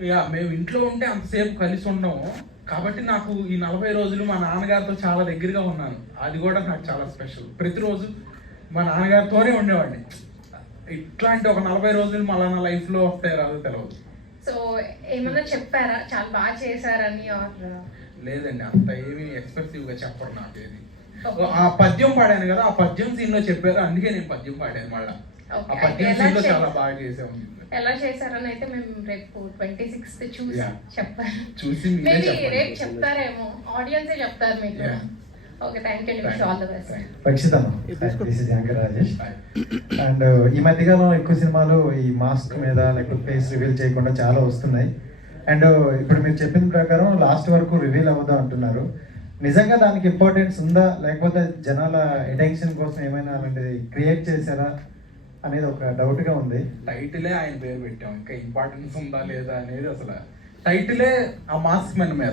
ఇక మేము ఇంట్లో ఉంటే అంతసేపు కలిసి ఉండము కాబట్టి నాకు ఈ 40 రోజులు మా నాన్నగారితో చాలా దగ్గరగా ఉన్నాను. అది కూడా నాకు చాలా స్పెషల్. ప్రతిరోజు మా నాన్నగారితోనే ఉండేవాడిని. ఇట్లాంటి ఒక 40 రోజులు మళ్ళీ నా లైఫ్లో వస్తాయి రాదో తెలియదు. సో ఏమన్నా చెప్పారా చాలా బాగా చేశారని? లేదండి, అంత ఏమీ ఎక్స్ప్రెసివ్గా చెప్పరు నాకేది. ఆ పద్యం పాడాను కదా, ఆ పద్యం సీన్లో చెప్పారు, అందుకే నేను పద్యం పాడాను. మళ్ళీ ఆ పద్యం సీన్లో చాలా బాగా చేసాము. ఎలా చేశారని అయితే మేము రేపు 26th చూసి చెప్పారు. చూసి రేపు చెప్తారేమో, ఆడియన్సే చెప్తారు మీకు. Okay, thank you. Wish all the best. రక్షితమ్మ, this is anchor Rajesh. And ఈ మధ్యకాలంలో ఎక్కువ సినిమాలు ఈ మాస్క్ మీద లేకపోతే ఫేస్ రివీల్ చేయకుండా చాలా వస్తున్నాయి. అండ్ ఇప్పుడు మీరు చెప్పిన ప్రకారం లాస్ట్ వరకు రివీల్ అవ్వదు అంటున్నారు. నిజంగా దానికి ఇంపార్టెన్స్ ఉందా, లేకపోతే జనాల అటెన్షన్ కోసం ఏమైనా అలాంటిది క్రియేట్ చేశారా అనేది ఒక డౌట్గా ఉంది. టైటిలే ఆయన పేరు పెట్టాం, ఇంకా ఇంపార్టెన్స్ ఉందా లేదా అనేది అసలు టైటిలే ఆ మాస్క్ మెన్ మీద.